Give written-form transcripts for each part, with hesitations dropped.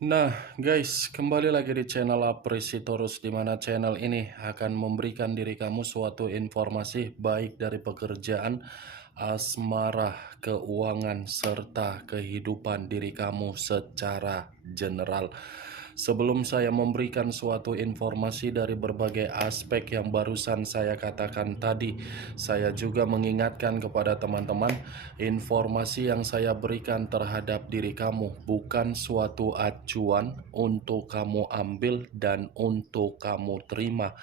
Nah, guys, kembali lagi di channel Apresitorus, di mana channel ini akan memberikan diri kamu suatu informasi baik dari pekerjaan, asmara, keuangan, serta kehidupan diri kamu secara general. Sebelum saya memberikan suatu informasi dari berbagai aspek yang barusan saya katakan tadi, saya juga mengingatkan kepada teman-teman, informasi yang saya berikan terhadap diri kamu bukan suatu acuan untuk kamu ambil dan untuk kamu terima.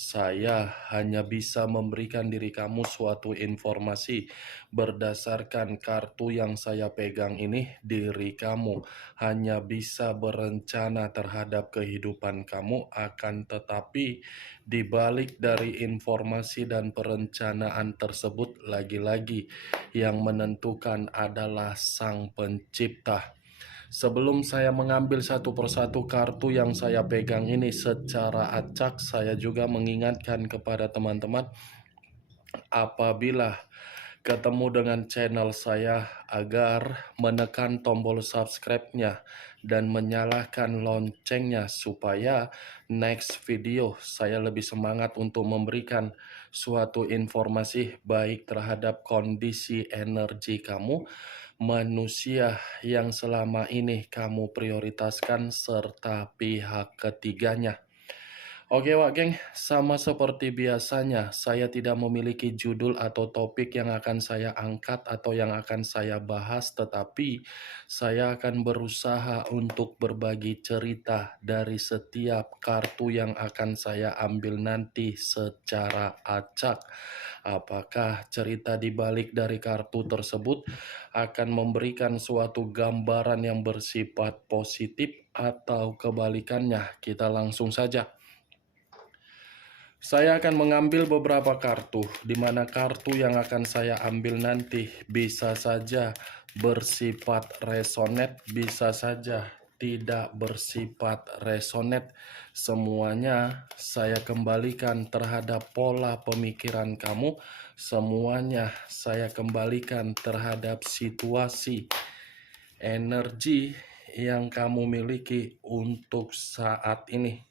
Saya hanya bisa memberikan diri kamu suatu informasi berdasarkan kartu yang saya pegang ini. Diri kamu hanya bisa berencana terhadap kehidupan kamu, akan tetapi di balik dari informasi dan perencanaan tersebut, lagi-lagi yang menentukan adalah Sang Pencipta. Sebelum saya mengambil satu persatu kartu yang saya pegang ini secara acak, saya juga mengingatkan kepada teman-teman, apabila ketemu dengan channel saya, agar menekan tombol subscribe-nya dan menyalakan loncengnya supaya next video saya lebih semangat untuk memberikan suatu informasi baik terhadap kondisi energi kamu, manusia yang selama ini kamu prioritaskan, serta pihak ketiganya. Oke Wak Geng, sama seperti biasanya, saya tidak memiliki judul atau topik yang akan saya angkat atau yang akan saya bahas, tetapi saya akan berusaha untuk berbagi cerita dari setiap kartu yang akan saya ambil nanti secara acak. Apakah cerita di balik dari kartu tersebut akan memberikan suatu gambaran yang bersifat positif atau kebalikannya? Kita langsung saja. Saya akan mengambil beberapa kartu, di mana kartu yang akan saya ambil nanti bisa saja bersifat resonate, bisa saja tidak bersifat resonate. Semuanya saya kembalikan terhadap pola pemikiran kamu, semuanya saya kembalikan terhadap situasi energi yang kamu miliki untuk saat ini.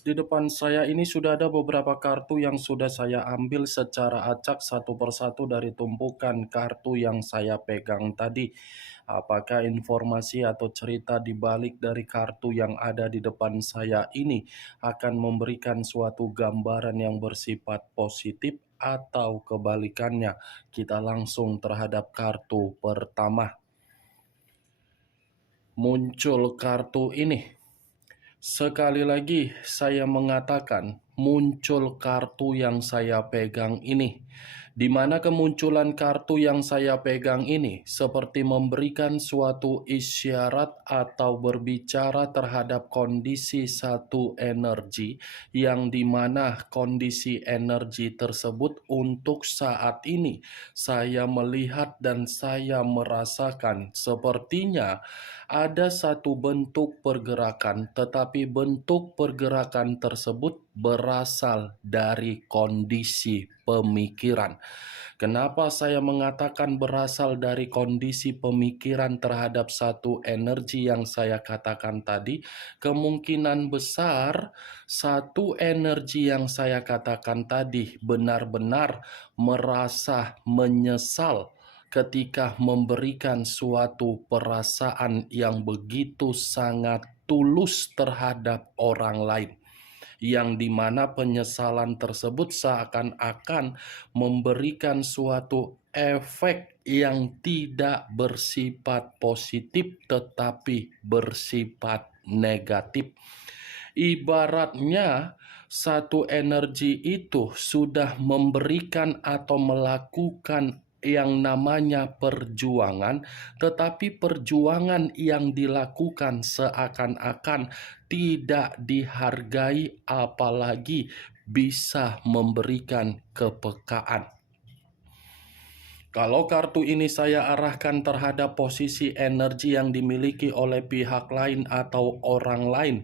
Di depan saya ini sudah ada beberapa kartu yang sudah saya ambil secara acak satu persatu dari tumpukan kartu yang saya pegang tadi. Apakah informasi atau cerita di balik dari kartu yang ada di depan saya ini akan memberikan suatu gambaran yang bersifat positif atau kebalikannya? Kita langsung terhadap kartu pertama. Muncul kartu ini. Sekali lagi saya mengatakan, muncul kartu yang saya pegang ini. Di mana kemunculan kartu yang saya pegang ini seperti memberikan suatu isyarat atau berbicara terhadap kondisi satu energi, yang dimana kondisi energi tersebut untuk saat ini saya melihat dan saya merasakan sepertinya ada satu bentuk pergerakan, tetapi bentuk pergerakan tersebut berasal dari kondisi pemikiran. Kenapa saya mengatakan berasal dari kondisi pemikiran terhadap satu energi yang saya katakan tadi? Kemungkinan besar satu energi yang saya katakan tadi benar-benar merasa menyesal ketika memberikan suatu perasaan yang begitu sangat tulus terhadap orang lain, yang dimana penyesalan tersebut seakan-akan memberikan suatu efek yang tidak bersifat positif tetapi bersifat negatif. Ibaratnya satu energi itu sudah memberikan atau melakukan yang namanya perjuangan, tetapi perjuangan yang dilakukan seakan-akan tidak dihargai, apalagi bisa memberikan kepekaan. Kalau kartu ini saya arahkan terhadap posisi energi yang dimiliki oleh pihak lain atau orang lain,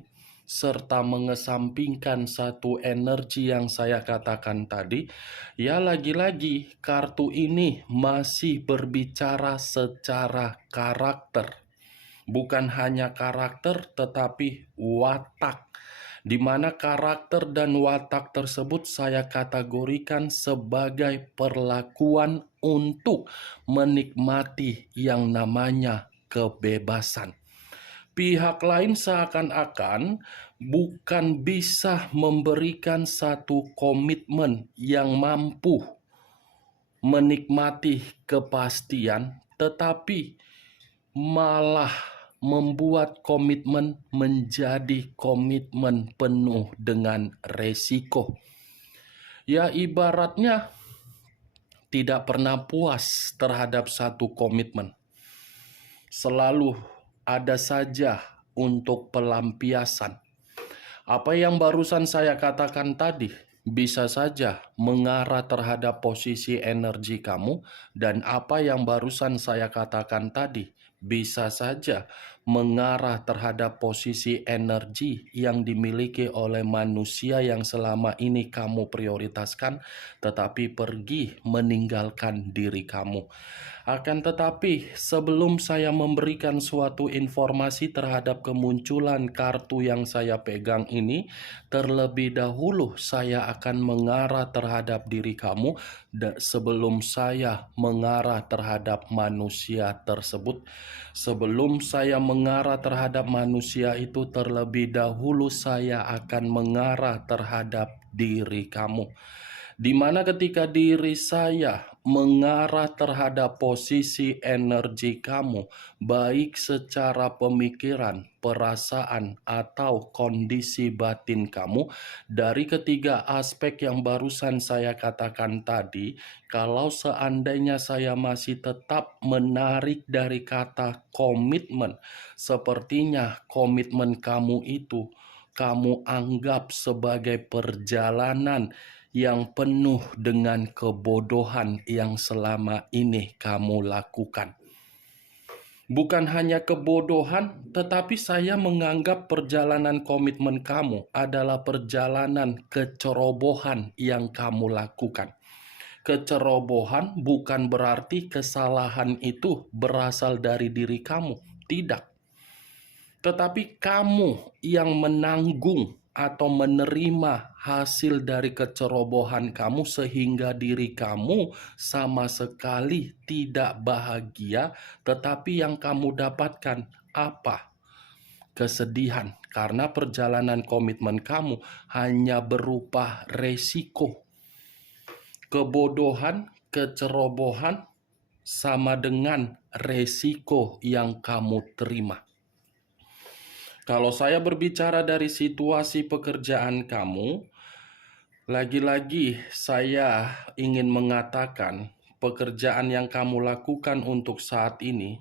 serta mengesampingkan satu energi yang saya katakan tadi, ya lagi-lagi kartu ini masih berbicara secara karakter. Bukan hanya karakter tetapi watak, di mana karakter dan watak tersebut saya kategorikan sebagai perlakuan untuk menikmati yang namanya kebebasan. Pihak lain seakan-akan bukan bisa memberikan satu komitmen yang mampu menikmati kepastian, tetapi malah membuat komitmen menjadi komitmen penuh dengan resiko. Ya, ibaratnya tidak pernah puas terhadap satu komitmen. Selalu ada saja untuk pelampiasan. Apa yang barusan saya katakan tadi bisa saja mengarah terhadap posisi energi kamu, dan apa yang barusan saya katakan tadi bisa saja mengarah terhadap posisi energi yang dimiliki oleh manusia yang selama ini kamu prioritaskan, tetapi pergi meninggalkan diri kamu. Akan tetapi, sebelum saya memberikan suatu informasi terhadap kemunculan kartu yang saya pegang ini, terlebih dahulu saya akan mengarah terhadap diri kamu sebelum saya mengarah terhadap manusia tersebut. Sebelum saya mengarah terhadap manusia itu, terlebih dahulu saya akan mengarah terhadap diri kamu. Di mana ketika diri saya mengarah terhadap posisi energi kamu, baik secara pemikiran, perasaan, atau kondisi batin kamu, dari ketiga aspek yang barusan saya katakan tadi, kalau seandainya saya masih tetap menarik dari kata komitmen, sepertinya komitmen kamu itu kamu anggap sebagai perjalanan yang penuh dengan kebodohan yang selama ini kamu lakukan. Bukan hanya kebodohan, tetapi saya menganggap perjalanan komitmen kamu adalah perjalanan kecerobohan yang kamu lakukan. Kecerobohan bukan berarti kesalahan itu berasal dari diri kamu, tidak. Tetapi kamu yang menanggung atau menerima hasil dari kecerobohan kamu, sehingga diri kamu sama sekali tidak bahagia, tetapi yang kamu dapatkan apa? Kesedihan, karena perjalanan komitmen kamu hanya berupa resiko. Kebodohan, kecerobohan sama dengan resiko yang kamu terima. Kalau saya berbicara dari situasi pekerjaan kamu, lagi-lagi saya ingin mengatakan pekerjaan yang kamu lakukan untuk saat ini,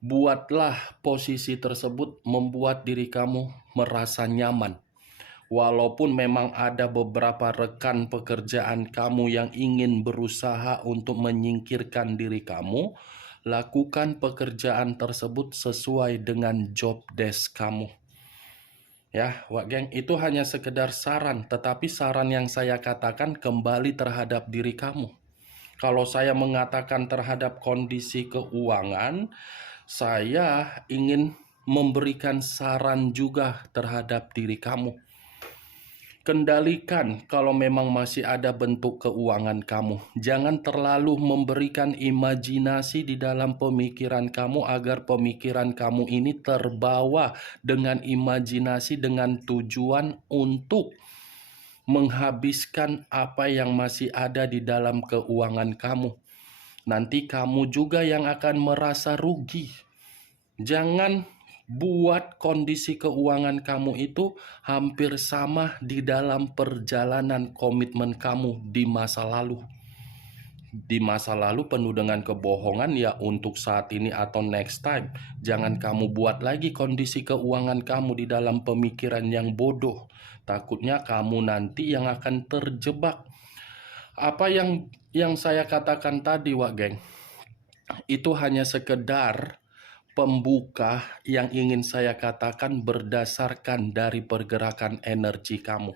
buatlah posisi tersebut membuat diri kamu merasa nyaman. Walaupun memang ada beberapa rekan pekerjaan kamu yang ingin berusaha untuk menyingkirkan diri kamu, lakukan pekerjaan tersebut sesuai dengan job desk kamu. Ya, Wak Geng, itu hanya sekedar saran, tetapi saran yang saya katakan kembali terhadap diri kamu. Kalau saya mengatakan terhadap kondisi keuangan, saya ingin memberikan saran juga terhadap diri kamu. Kendalikan kalau memang masih ada bentuk keuangan kamu. Jangan terlalu memberikan imajinasi di dalam pemikiran kamu agar pemikiran kamu ini terbawa dengan imajinasi dengan tujuan untuk menghabiskan apa yang masih ada di dalam keuangan kamu. Nanti kamu juga yang akan merasa rugi. Jangan buat kondisi keuangan kamu itu hampir sama di dalam perjalanan komitmen kamu di masa lalu. di masa lalu penuh dengan kebohongan, ya untuk saat ini atau next time. Jangan kamu buat lagi kondisi keuangan kamu di dalam pemikiran yang bodoh. Takutnya kamu nanti yang akan terjebak. Apa yang saya katakan tadi, Wak Geng, itu hanya sekedar pembuka yang ingin saya katakan berdasarkan dari pergerakan energi kamu.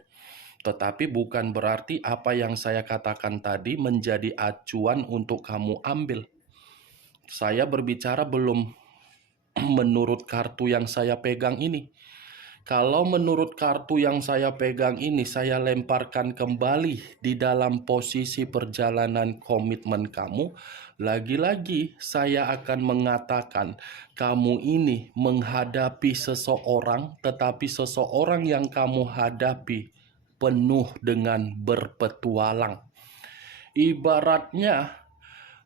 Tetapi bukan berarti apa yang saya katakan tadi menjadi acuan untuk kamu ambil. Saya berbicara belum menurut kartu yang saya pegang ini. Kalau menurut kartu yang saya pegang ini, saya lemparkan kembali di dalam posisi perjalanan komitmen kamu. Lagi-lagi saya akan mengatakan, kamu ini menghadapi seseorang, tetapi seseorang yang kamu hadapi penuh dengan berpetualang. Ibaratnya,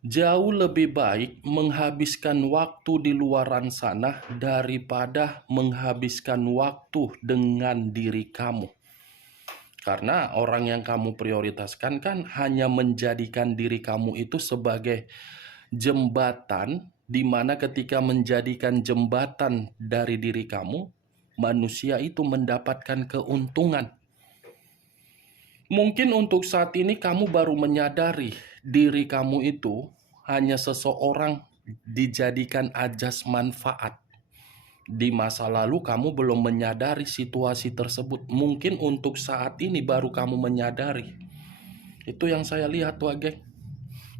jauh lebih baik menghabiskan waktu di luaran sana daripada menghabiskan waktu dengan diri kamu. Karena orang yang kamu prioritaskan kan hanya menjadikan diri kamu itu sebagai jembatan, di mana ketika menjadikan jembatan dari diri kamu, manusia itu mendapatkan keuntungan. Mungkin untuk saat ini kamu baru menyadari diri kamu itu hanya seseorang dijadikan ajas manfaat. Di masa lalu kamu belum menyadari situasi tersebut. Mungkin untuk saat ini baru kamu menyadari. Itu yang saya lihat, Wak Geng.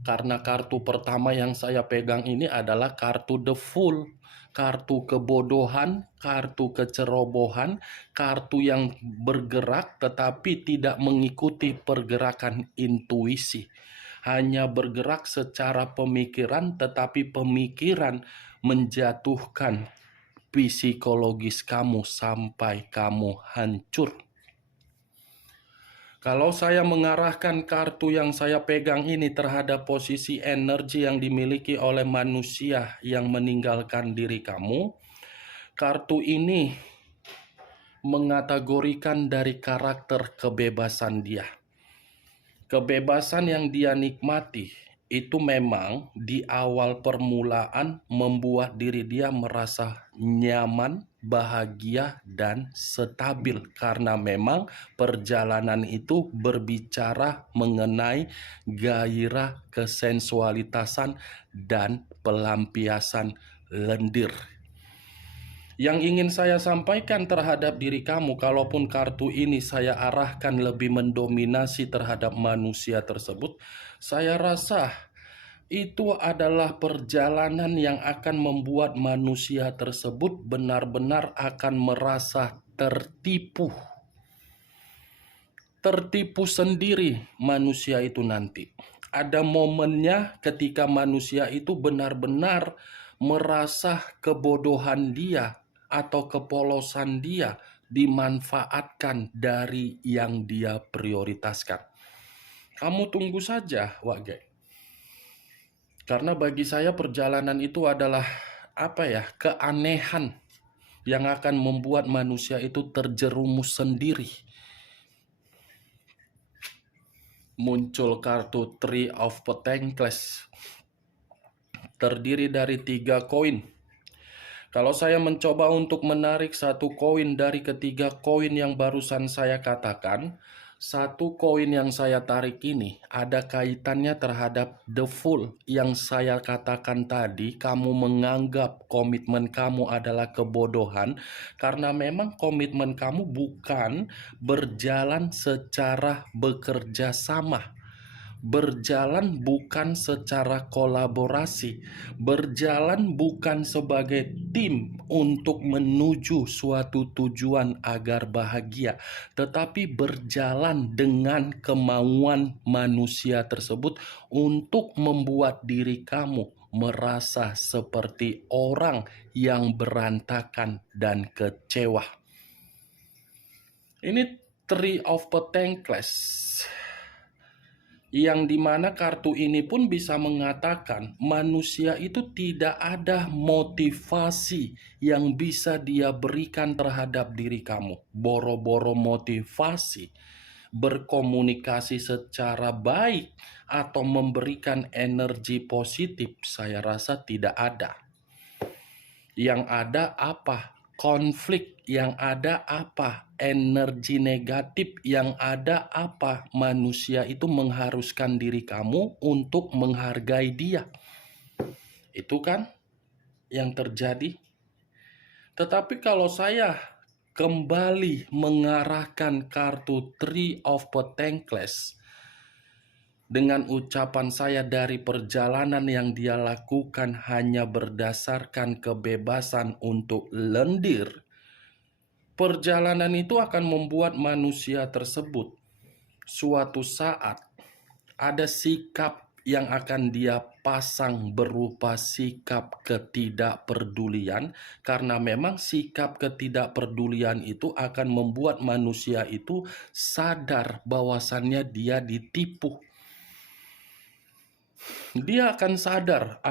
Karena kartu pertama yang saya pegang ini adalah kartu The Fool. Kartu kebodohan, kartu kecerobohan, kartu yang bergerak tetapi tidak mengikuti pergerakan intuisi. Hanya bergerak secara pemikiran, tetapi pemikiran menjatuhkan psikologis kamu sampai kamu hancur. Kalau saya mengarahkan kartu yang saya pegang ini terhadap posisi energi yang dimiliki oleh manusia yang meninggalkan diri kamu, kartu ini mengategorikan dari karakter kebebasan dia. Kebebasan yang dia nikmati itu memang di awal permulaan membuat diri dia merasa nyaman, bahagia, dan stabil. Karena memang perjalanan itu berbicara mengenai gairah kesensualitasan dan pelampiasan lendir. Yang ingin saya sampaikan terhadap diri kamu, kalaupun kartu ini saya arahkan lebih mendominasi terhadap manusia tersebut, saya rasa itu adalah perjalanan yang akan membuat manusia tersebut benar-benar akan merasa tertipu. Tertipu sendiri manusia itu nanti. Ada momennya ketika manusia itu benar-benar merasa kebodohan dia atau kepolosan dia dimanfaatkan dari yang dia prioritaskan. Kamu tunggu saja, Wak Geng. Karena bagi saya perjalanan itu adalah keanehan yang akan membuat manusia itu terjerumus sendiri. Muncul kartu Three of Pentacles, terdiri dari 3 koin. Kalau saya mencoba untuk menarik satu koin dari ketiga koin yang barusan saya katakan, satu koin yang saya tarik ini ada kaitannya terhadap The Fool yang saya katakan tadi. Kamu menganggap komitmen kamu adalah kebodohan karena memang komitmen kamu bukan berjalan secara bekerja sama. Berjalan bukan secara kolaborasi, berjalan bukan sebagai tim untuk menuju suatu tujuan agar bahagia, tetapi berjalan dengan kemauan manusia tersebut untuk membuat diri kamu merasa seperti orang yang berantakan dan kecewa. Ini Three of Pentacles, yang dimana kartu ini pun bisa mengatakan manusia itu tidak ada motivasi yang bisa dia berikan terhadap diri kamu. Boro-boro motivasi, berkomunikasi secara baik, atau memberikan energi positif, saya rasa tidak ada. Yang ada apa? Konflik. Yang ada apa? Energi negatif. Yang ada apa? Manusia itu mengharuskan diri kamu untuk menghargai dia. Itu kan yang terjadi. Tetapi kalau saya kembali mengarahkan kartu Three of Pentacles dengan ucapan saya dari perjalanan yang dia lakukan hanya berdasarkan kebebasan untuk lendir, perjalanan itu akan membuat manusia tersebut suatu saat ada sikap yang akan dia pasang berupa sikap ketidakpedulian, karena memang sikap ketidakpedulian itu akan membuat manusia itu sadar bahwasannya dia ditipu. Dia akan sadar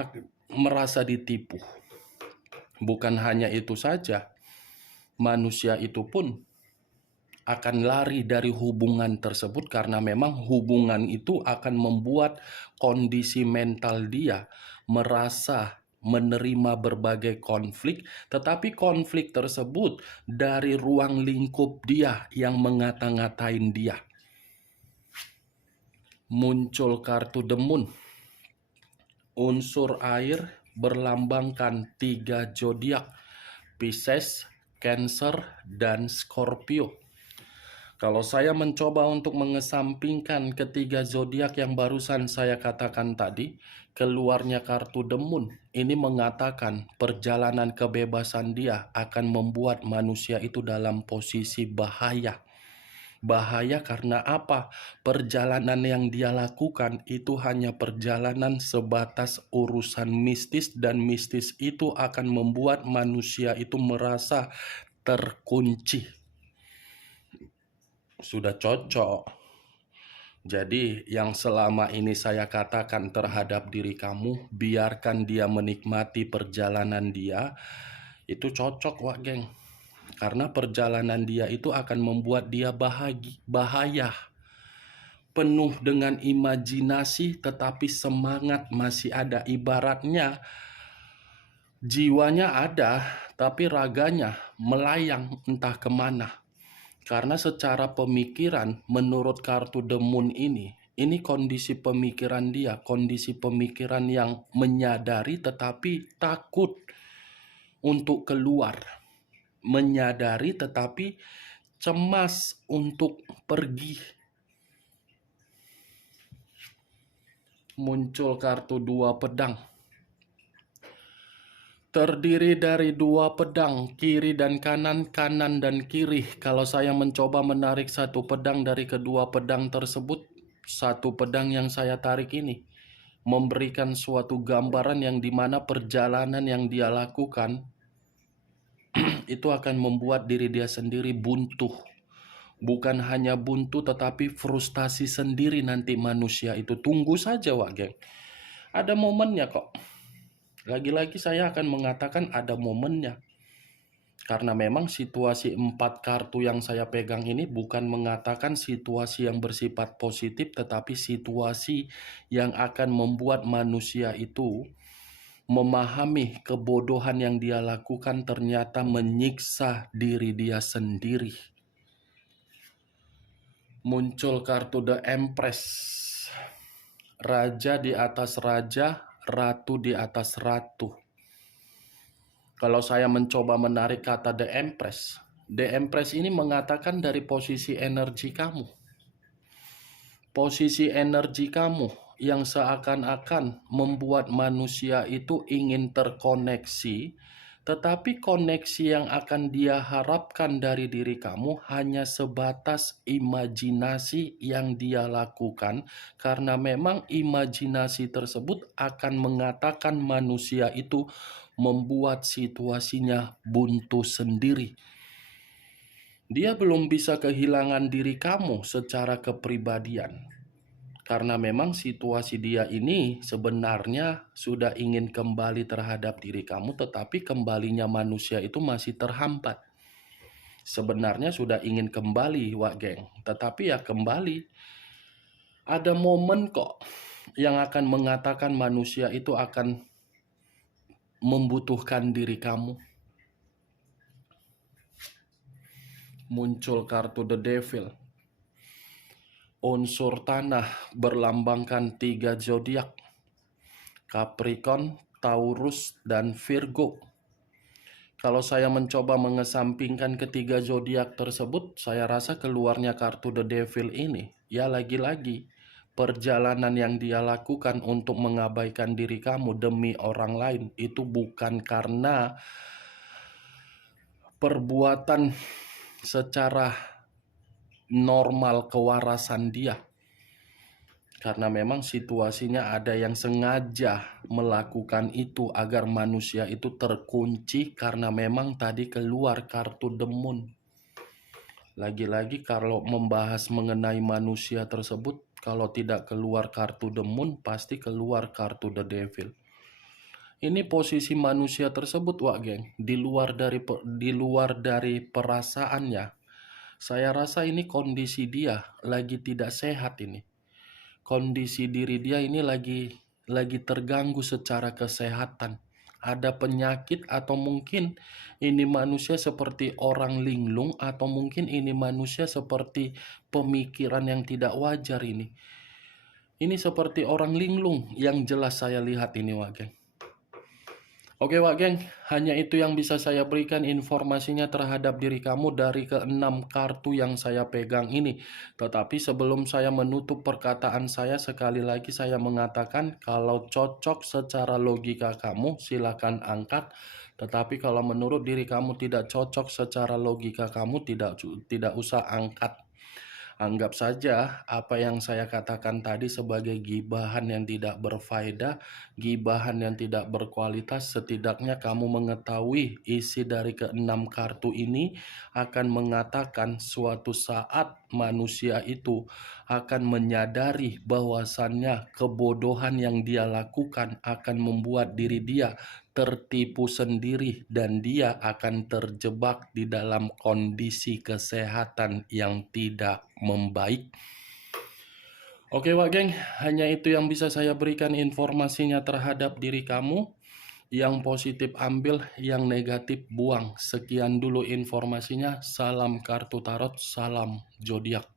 merasa ditipu. Bukan hanya itu saja, manusia itu pun akan lari dari hubungan tersebut karena memang hubungan itu akan membuat kondisi mental dia merasa menerima berbagai konflik, tetapi konflik tersebut dari ruang lingkup dia yang mengata-ngatain dia. Muncul kartu The Moon. Unsur air berlambangkan 3 zodiak, Pisces, Cancer, dan Scorpio. Kalau saya mencoba untuk mengesampingkan ketiga zodiak yang barusan saya katakan tadi, keluarnya kartu The Moon. Ini mengatakan perjalanan kebebasan dia akan membuat manusia itu dalam posisi bahaya. Bahaya karena apa? Perjalanan yang dia lakukan itu hanya perjalanan sebatas urusan mistis, dan mistis itu akan membuat manusia itu merasa terkunci. Sudah cocok. Jadi yang selama ini saya katakan terhadap diri kamu, biarkan dia menikmati perjalanan dia, itu cocok wak geng. Karena perjalanan dia itu akan membuat dia bahaya. Penuh dengan imajinasi tetapi semangat masih ada. Ibaratnya jiwanya ada tapi raganya melayang entah kemana. Karena secara pemikiran, menurut kartu The Moon ini kondisi pemikiran dia, kondisi pemikiran yang menyadari tetapi takut untuk keluar. Menyadari tetapi cemas untuk pergi. Muncul kartu 2 pedang. Terdiri dari 2 pedang, kiri dan kanan, kanan dan kiri. Kalau saya mencoba menarik satu pedang dari kedua pedang tersebut, satu pedang yang saya tarik ini memberikan suatu gambaran yang dimana perjalanan yang dia lakukan itu akan membuat diri dia sendiri buntu. Bukan hanya buntu tetapi frustasi sendiri nanti manusia itu. Tunggu saja wak geng. Ada momennya kok. Lagi-lagi saya akan mengatakan ada momennya. Karena memang situasi 4 kartu yang saya pegang ini bukan mengatakan situasi yang bersifat positif, tetapi situasi yang akan membuat manusia itu memahami kebodohan yang dia lakukan ternyata menyiksa diri dia sendiri. Muncul kartu The Empress. Raja di atas raja, ratu di atas ratu. Kalau saya mencoba menarik kata The Empress ini mengatakan dari posisi energi kamu. Posisi energi kamu yang seakan-akan membuat manusia itu ingin terkoneksi, tetapi koneksi yang akan dia harapkan dari diri kamu hanya sebatas imajinasi yang dia lakukan, karena memang imajinasi tersebut akan mengatakan manusia itu membuat situasinya buntu sendiri. Dia belum bisa kehilangan diri kamu secara kepribadian. Karena memang situasi dia ini sebenarnya sudah ingin kembali terhadap diri kamu, tetapi kembalinya manusia itu masih terhambat. Sebenarnya sudah ingin kembali wak geng, tetapi ya kembali. Ada momen kok yang akan mengatakan manusia itu akan membutuhkan diri kamu. Muncul kartu The Devil. Unsur tanah berlambangkan 3 zodiak, Capricorn, Taurus, dan Virgo. Kalau saya mencoba mengesampingkan ketiga zodiak tersebut, saya rasa keluarnya kartu The Devil ini, ya lagi-lagi perjalanan yang dia lakukan untuk mengabaikan diri kamu demi orang lain itu bukan karena perbuatan secara normal kewarasan dia. Karena memang situasinya ada yang sengaja melakukan itu agar manusia itu terkunci karena memang tadi keluar kartu The Moon. Lagi-lagi kalau membahas mengenai manusia tersebut, kalau tidak keluar kartu The Moon, pasti keluar kartu The Devil. Ini posisi manusia tersebut, Wak Geng, di luar dari perasaannya. Saya rasa ini kondisi dia lagi tidak sehat ini. Kondisi diri dia ini lagi terganggu secara kesehatan. Ada penyakit atau mungkin ini manusia seperti orang linglung atau mungkin ini manusia seperti pemikiran yang tidak wajar ini. Ini seperti orang linglung yang jelas saya lihat ini, Wak Geng. Oke Wak Geng, hanya itu yang bisa saya berikan informasinya terhadap diri kamu dari ke-6 kartu yang saya pegang ini. Tetapi sebelum saya menutup perkataan saya, sekali lagi saya mengatakan kalau cocok secara logika kamu silakan angkat. Tetapi kalau menurut diri kamu tidak cocok secara logika kamu tidak usah angkat. Anggap saja apa yang saya katakan tadi sebagai gibahan yang tidak berfaedah, gibahan yang tidak berkualitas. Setidaknya kamu mengetahui isi dari ke-6 kartu ini akan mengatakan suatu saat manusia itu akan menyadari bahwasannya kebodohan yang dia lakukan akan membuat diri dia tertipu sendiri dan dia akan terjebak di dalam kondisi kesehatan yang tidak membaik. Oke Wak Geng, hanya itu yang bisa saya berikan informasinya terhadap diri kamu. Yang positif ambil, yang negatif buang. Sekian dulu informasinya. Salam kartu tarot, salam zodiak.